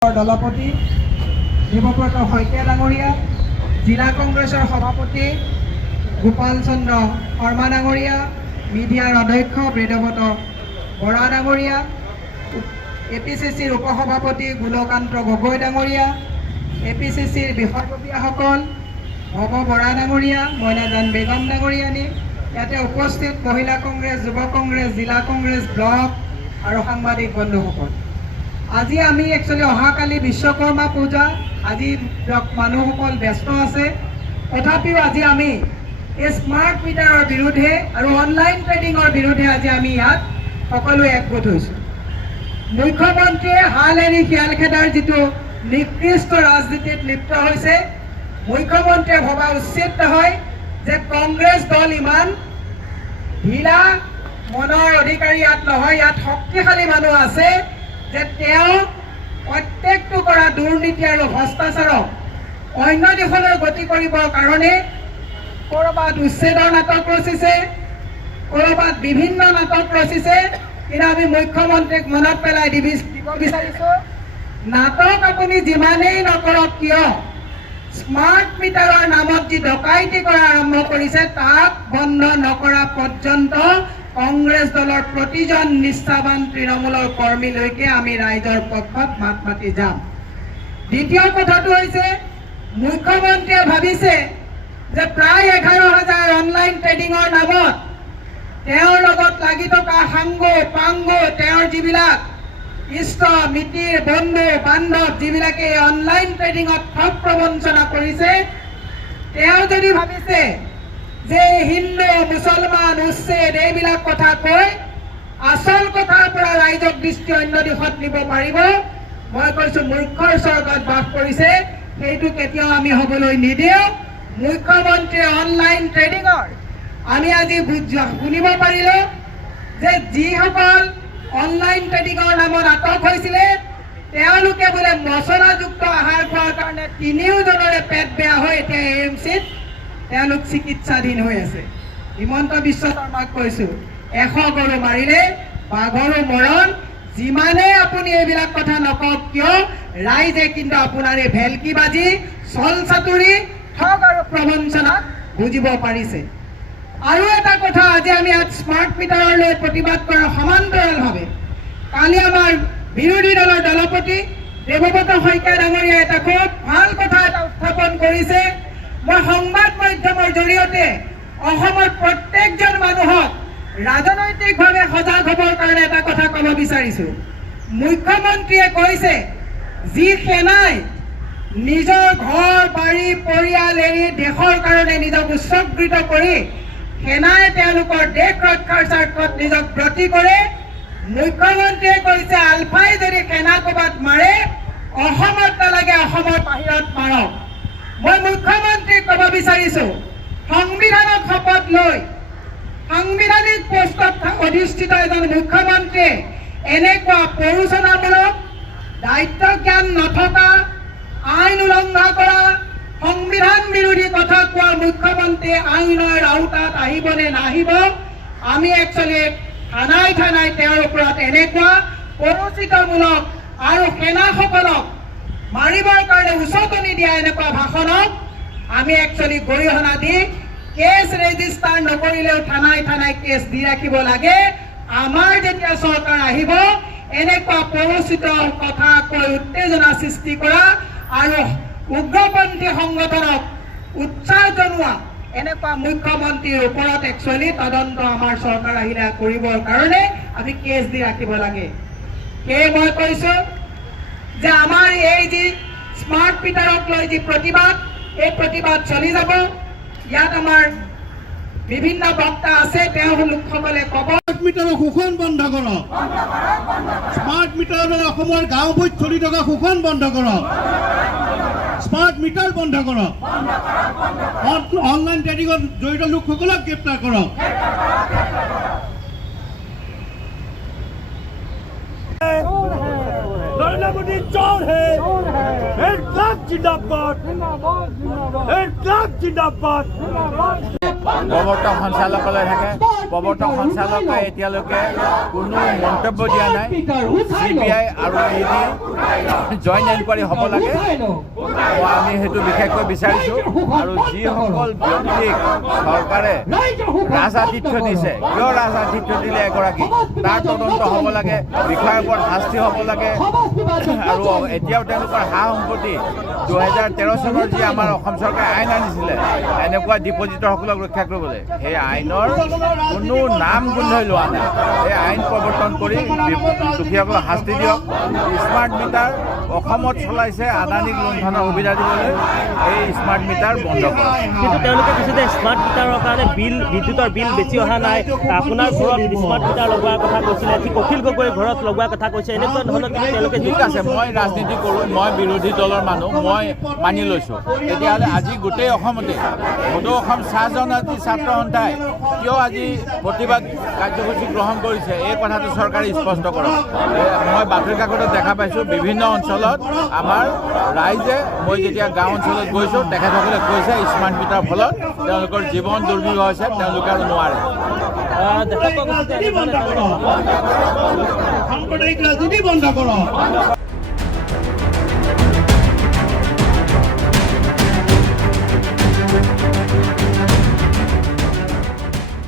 দলপতি দেৱব্ৰত শইকীয়া ডাঙৰীয়া, জিলা কংগ্ৰেছৰ সভাপতি গোপাল চন্দ্ৰ শৰ্মা ডাঙৰীয়া, মিডিয়াৰ অধ্যক্ষ বেদব্ৰত বৰা ডাঙৰীয়া, APCCৰ উপসভাপতি গোলকান্ত গগৈ ডাঙৰীয়া, APCCৰ বিষয়ববীয়াসকল ভৱ বৰা ডাঙৰীয়া, মইনাজান বেগম ডাঙৰীয়ানী, ইয়াতে উপস্থিত মহিলা কংগ্ৰেছ, যুৱ কংগ্ৰেছ, জিলা কংগ্ৰেছ, ব্লক আৰু সাংবাদিক বন্ধুসকল, আজি আমি একচুৱেলি অহাকালি বিশ্বকৰ্মা পূজা, আজি মানুহসকল ব্যস্ত আছে, তথাপিও আজি আমি এই স্মাৰ্ট মিটাৰৰ বিৰুদ্ধে আৰু অনলাইন ট্ৰেডিঙৰ বিৰুদ্ধে আজি আমি ইয়াত সকলোৱে একগোট হৈছোঁ। মুখ্যমন্ত্ৰীয়ে হাল এৰি শিয়াল খেদাৰ যিটো নিকৃষ্ট ৰাজনীতিত লিপ্ত হৈছে, মুখ্যমন্ত্ৰীয়ে ভবা উচিত নহয় যে কংগ্ৰেছ দল ইমান ঢিলা মনৰ অধিকাৰী ইয়াত নহয়, ইয়াত শক্তিশালী মানুহ আছে যে তেওঁ প্ৰত্যেকটো কৰা দুৰ্নীতি আৰু ভ্ৰষ্টাচাৰক অন্য দিশলৈ গতি কৰিবৰ কাৰণে ক'ৰবাত উচ্ছেদৰ নাটক ৰচিছে, ক'ৰবাত বিভিন্ন নাটক ৰচিছে। কিন্তু আমি মুখ্যমন্ত্ৰীক মনত পেলাই দিব বিচাৰিছোঁ, নাটক আপুনি যিমানেই নকৰক কিয়, স্মাৰ্ট মিটাৰৰ নামত যি ডকাইতি কৰা আৰম্ভ কৰিছে তাক বন্ধ নকৰা পৰ্যন্ত কংগ্ৰেছ দলৰ প্ৰতিজন নিষ্ঠাবান তৃণমূলৰ কৰ্মীলৈকে আমি ৰাইজৰ পক্ষত মাত মাতি যাম। দ্বিতীয় কথাটো হৈছে, মুখ্যমন্ত্ৰীয়ে ভাবিছে যে প্ৰায় 11,000 অনলাইন ট্ৰেডিঙৰ নামত তেওঁৰ লগত লাগি থকা সাংগ পাংগ, তেওঁৰ যিবিলাক ইষ্ট মিতিৰ বন্ধু বান্ধৱ যিবিলাকে অনলাইন ট্ৰেডিঙত ঠগ প্ৰবঞ্চনা কৰিছে, তেওঁ যদি ভাবিছে যে হিন্দু মুছলমান উচ্ছেদ এইবিলাক কথা কৈ আচল কথাৰ পৰা ৰাইজক দৃষ্টি অন্য দিশত নিব পাৰিব, মই কৈছোঁ মূৰ্খৰ স্বৰ্গত বাস কৰিছে, সেইটো কেতিয়াও আমি হ'বলৈ নিদিওঁ। মুখ্যমন্ত্ৰীয়ে অনলাইন ট্ৰেডিঙৰ আমি আজি শুনিব পাৰিলোঁ যে যিসকল অনলাইন ট্ৰেডিঙৰ নামত আটক হৈছিলে তেওঁলোকে বোলে মছলাযুক্ত আহাৰ খোৱাৰ কাৰণে 3জনৰে পেট বেয়া হৈ এতিয়া AMCত তেওঁলোক চিকিৎসাধীন হৈ আছে। হিমন্ত বিশ্ব শৰ্মাক কৈছোঁ, 100 গৰু মাৰিলে বাঘৰো মৰণ, যিমানেই আপুনি এইবিলাক কথা নকওক কিয় ৰাইজে কিন্তু আপোনাৰ এই ভেলকিবাজি, চল চাতুৰি, ঠগ আৰু প্ৰবঞ্চনাক বুজিব পাৰিছে। আৰু এটা কথা, আজি আমি ইয়াত স্মাৰ্ট মিটাৰলৈ প্ৰতিবাদ কৰাৰ সমান্তৰালভাৱে কালি আমাৰ বিৰোধী দলৰ দলপতি দেৱব্ৰত শইকীয়া ডাঙৰীয়াই এটা খুব ভাল কথা এটা উত্থাপন কৰিছে। মই সংবাদ মাধ্যমৰ জৰিয়তে অসমৰ প্ৰত্যেকজন মানুহক ৰাজনৈতিকভাৱে সজাগ হ'বৰ কাৰণে এটা কথা ক'ব বিচাৰিছোঁ। মুখ্যমন্ত্ৰীয়ে কৈছে যি সেনাই নিজৰ ঘৰ বাৰী পৰিয়াল এৰি দেশৰ কাৰণে নিজক উৎসৰ্গিত কৰি সেনাই তেওঁলোকৰ দেশ ৰক্ষাৰ স্বাৰ্থত নিজক ব্ৰতী কৰে, মুখ্যমন্ত্ৰীয়ে কৈছে আলফাই যদি সেনা ক'ৰবাত মাৰে অসমত নালাগে, অসমৰ বাহিৰত মাৰক। মই মুখ্যমন্ত্ৰীক ক'ব বিচাৰিছোঁ, সংবিধানক শপত লৈ সাংবিধানিক পোষ্টত অধিষ্ঠিত এজন মুখ্যমন্ত্ৰীয়ে এনেকুৱা প্ৰৰোচনামূলক, দায়িত্ব জ্ঞান নথকা, আইন উলংঘা কৰা, সংবিধান বিৰোধী কথা কোৱা মুখ্যমন্ত্ৰীয়ে আইনৰ আওতাত আহিব নে নাহিব, আমি একচুৱেলি থানাই থানাই তেওঁৰ ওপৰত এনেকুৱা প্ৰৰোচিতমূলক আৰু সেনাসকলক মাৰিবৰ কাৰণে উচতনি দিয়া এনেকুৱা ভাষণক আমি একচুৱেলি গৰিহণা দি কেছ ৰেজিষ্টাৰ নকৰিলেও থানাই থানাই কেছ দি ৰাখিব লাগে। আমাৰ যেতিয়া চৰকাৰ আহিব এনেকুৱা প্ৰৰোচিত কথা কৈ উত্তেজনা সৃষ্টি কৰা আৰু উগ্ৰপন্থী সংগঠনক উৎসাহ জনোৱা এনেকুৱা মুখ্যমন্ত্ৰীৰ ওপৰত একচুৱেলি তদন্ত আমাৰ চৰকাৰ আহিলে কৰিবৰ কাৰণে আমি কেছ দি ৰাখিব লাগে। সেয়ে মই কৈছোঁ যে আমাৰ এই যি স্মাৰ্ট মিটাৰক লৈ যি প্ৰতিবাদ, এই প্ৰতিবাদ চলি যাব। ইয়াত আমাৰ বিভিন্ন বক্তা আছে, তেওঁ লোকসকলে ক'ব মিটাৰৰ শোষণ বন্ধ কৰক, স্মাৰ্ট মিটাৰৰ দ্বাৰা অসমৰ গাঁওবোৰত চলি থকা শোষণ বন্ধ কৰক, স্মাৰ্ট মিটাৰ বন্ধ কৰক, অনলাইন ট্ৰেডিঙত জড়িত লোকসকলক গ্ৰেপ্তাৰ কৰক। नरेंद्र मोदी चोर है, इनकलाब जिंदाबाद, इनकलाब जिंदाबाद। প্ৰৱৰ্তন সঞ্চালকালয় থাকে। প্ৰৱৰ্তন সঞ্চালকালয়ে এতিয়ালৈকে কোনো মন্তব্য দিয়া নাই। CBI আৰু ED জইণ্ট এনকুৱাৰী হ'ব লাগে, আমি সেইটো বিশেষকৈ বিচাৰিছোঁ। আৰু যিসকল ব্যক্তিক চৰকাৰে ৰাজআতিথ্য দিছে, কিয় ৰাজআতিথ্য দিলে এগৰাকী, তাৰ তদন্ত হ'ব লাগে, বিষয়াৰ ওপৰত শাস্তি হ'ব লাগে। আৰু এতিয়াও তেওঁলোকৰ সা সম্পত্তি 2013 চনৰ যি আমাৰ অসম চৰকাৰে আইন আনিছিলে এনেকুৱা ডিপজিটৰসকলক ৰক্ষা কৰিবলৈ, সেই আইনৰ কোনো নাম গোন্ধই লোৱা নাই। এই আইন প্ৰৱৰ্তন কৰি দুখীয়াসকলক শাস্তি দিয়ক। স্মাৰ্ট মিটাৰ অসমত চলাইছে আদানীক লুণ্ঠনৰ সুবিধা দিবলৈ, এই স্মাৰ্ট মিটাৰ বন্ধ কৰক। কিন্তু তেওঁলোকে কৈছে যে স্মাৰ্ট মিটাৰৰ কাৰণে বিদ্যুতৰ বিল বেছি অহা নাই। আপোনাৰ ঘৰত স্মাৰ্ট মিটাৰ লগোৱাৰ কথা কৈছিলে, ঠিক অখিল গগৈৰ ঘৰত লগোৱাৰ কথা কৈছে, এনেকুৱা ধৰণৰ কিন্তু তেওঁলোকে ঠিক আছে, মই ৰাজনীতি কৰোঁ, মই বিৰোধী দলৰ মানুহ, মই মানি লৈছোঁ। তেতিয়াহ'লে আজি গোটেই অসমতে সদৌ অসম চাহ জনজাতি ছাত্ৰ সন্থাই কিয় আজি প্ৰতিবাদ কাৰ্যসূচী গ্ৰহণ কৰিছে, এই কথাটো চৰকাৰে স্পষ্ট কৰক। মই বাতৰি কাকতত দেখা পাইছোঁ বিভিন্ন অঞ্চলত আমাৰ ৰাইজে, মই যেতিয়া গাঁও অঞ্চলত গৈছোঁ তেখেতসকলে কৈছে স্মাৰ্ট মিটাৰৰ ফলত তেওঁলোকৰ জীৱন দুৰ্বিষহ হৈছে, তেওঁলোকে আৰু নোৱাৰে। সাম্প্ৰদায়িক ৰাজনীতি বন্ধ কৰক।